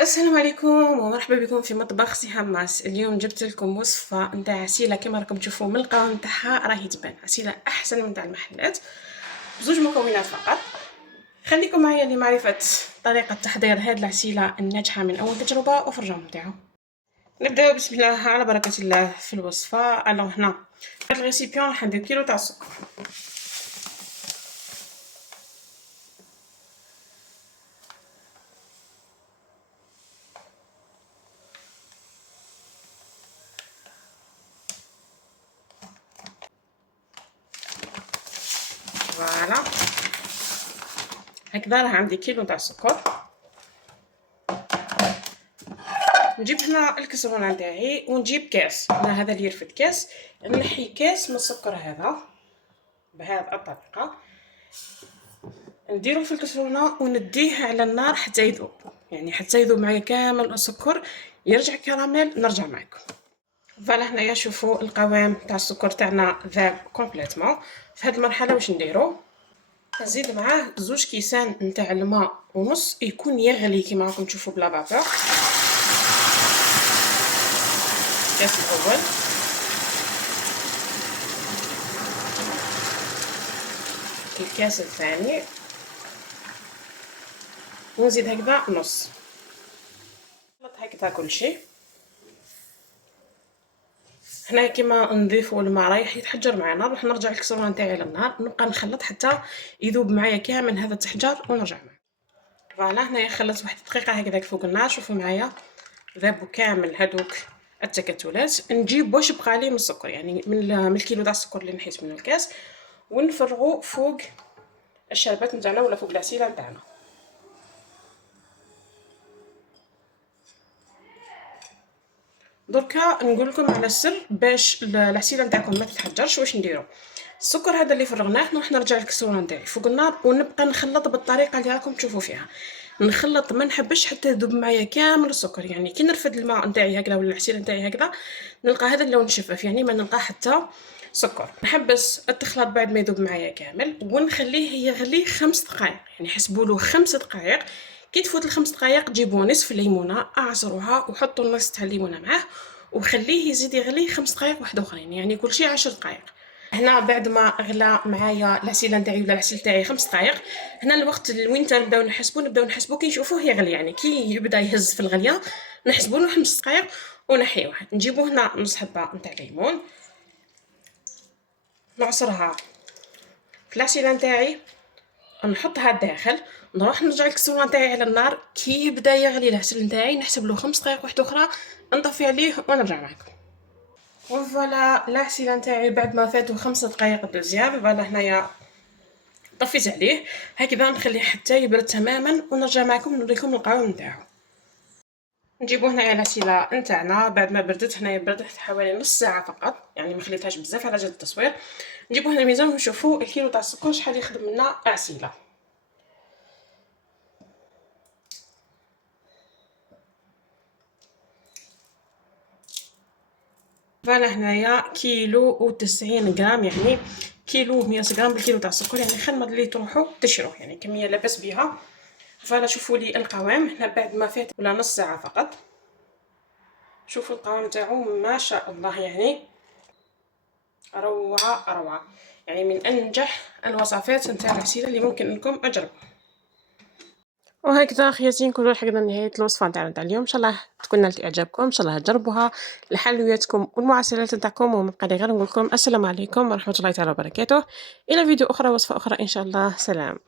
السلام عليكم ومرحبا بكم في مطبخ سي حماس. اليوم جبت لكم وصفه نتاع عسيله كما راكم تشوفوا من القوام نتاعها راهي تبان عسيله احسن من تاع المحلات بزوج مكونات فقط. خليكم معايا لمعرفه طريقه تحضير هذه العسيله الناجحه من اول تجربه وفرجهم نتاعو. نبداو بسم الله على بركه الله في الوصفه. الو هنا هاد الريسيبيون راح ندير كيلو تاع السكر. فوالا هكذا راه عندي كيلو تاع السكر. نجيب هنا الكسرونه نتاعي ونجيب كاس. انا هذا اللي يرفد كاس، نحي كاس من السكر هذا بهذه الطريقه، نديرو في الكسرونه ونديه على النار حتى يذوب، يعني حتى يذوب معايا كامل السكر يرجع كراميل. نرجع معكم. فوالا هنايا شوفوا القوام تاع السكر تاعنا ذاب كومبليتمون. في هذه المرحله واش نديرو؟ نزيد معاه 2 كيسان نتاع الماء ونص، يكون يغلي كما راكم تشوفوا بلا بابور. الكاس الاول، الكاس الثاني، ونزيد هكذا نص. نخلط هكذا كل شيء. هنا كيما نضيفوا الماء رايح يتحجر معنا، نروح نرجع الكسرونه نتاعي على النار، نبقى نخلط حتى يذوب معايا كامل هذا التحجر ونرجع معكم. فوالا هنايا خلطت واحد دقيقه هكذاك فوق النار. شوفوا معايا ذابوا كامل هذوك التكتلات. نجيب واش بقى لي من السكر، يعني من الكيلو تاع السكر اللي نحيت منه الكاس، ونفرغوا فوق الشربات نتاعنا ولا فوق العسيله نتاعنا. دركا نقول لكم على السر باش العسيله نتاعكم ما تتحجرش. واش نديرو؟ السكر هذا اللي فرغناه نروح نرجع الكسرونه نتاعي فوق النار ونبقى نخلط بالطريقه اللي راكم تشوفوا فيها. نخلط ما نحبش حتى يذوب معايا كامل السكر، يعني كي نرفد الماء نتاعي هكذا ولا العسيله نتاعي هكذا نلقى هذا اللون شفاف، يعني ما نلقى حتى سكر. نحبس التخلط بعد ما يذوب معايا كامل ونخليه يغلي 5 دقائق، يعني حسبوا له 5 دقائق. كي تفوت الخمس دقائق جيبوا نصف ليمونه اعصروها وحطوا النص تاع الليمونه معاه وخليه يزيد يغلي 5 دقائق واحد اخرين، يعني كل شيء 10 دقائق. هنا بعد ما غلى معايا العسيله نتاعي ولا العسل تاعي 5 دقائق، هنا الوقت وين نبداو نحسبوا كي نشوفوه يغلي، يعني كي يبدا يهز في الغليه نحسبوا له 5 دقائق ونحيوه. نجيبو هنا نص حبه نتاع ليمون نعصرها في العسيله نتاعي نحطها داخل، نروح نرجع الكسرونه نتاعي على النار. كي يبدا يغلي العسل نتاعي نحسب له 5 دقائق واحده اخرى، نطفي عليه ونرجع معكم. وفوالا العسيله نتاعي بعد ما فاتوا 5 دقائق دوزيام. فوالا هنايا طفيت عليه هكذا، نخليه حتى يبرد تماما ونرجع معكم نوريكم القوام نتاعو. نجيبو هنايا العسيله نتاعنا بعد ما بردت. هنايا بردت حوالي نص ساعه فقط، يعني ما خليتهاش بزاف على جال التصوير. نجيبو هنا الميزان ونشوفوا الكيلو تاع السكر شحال يخدم لنا عسيله. فوالا هنايا كيلو و90 غرام، يعني كيلو 100 غرام بالكيلو تاع السكر، يعني خدمه اللي تروحوا تشرو، يعني كميه لاباس بها. فوالا شوفوا لي القوام هنا بعد ما فات ولا نص ساعه فقط. شوفوا القوام تاعو ما شاء الله، يعني روعه روعه، يعني من انجح الوصفات نتاع العسيله اللي ممكن انكم تجربوا. وهكذا اخياتي نكونوا لحقنا لنهايه الوصفه نتاعنا تاع اليوم. ان شاء الله تكون نالت اعجابكم، ان شاء الله تجربوها لحلوياتكم والمعسلات نتاعكم. وما بقى لي غير نقول لكم السلام عليكم ورحمه الله تعالى وبركاته، الى فيديو اخرى وصفه اخرى ان شاء الله. سلام.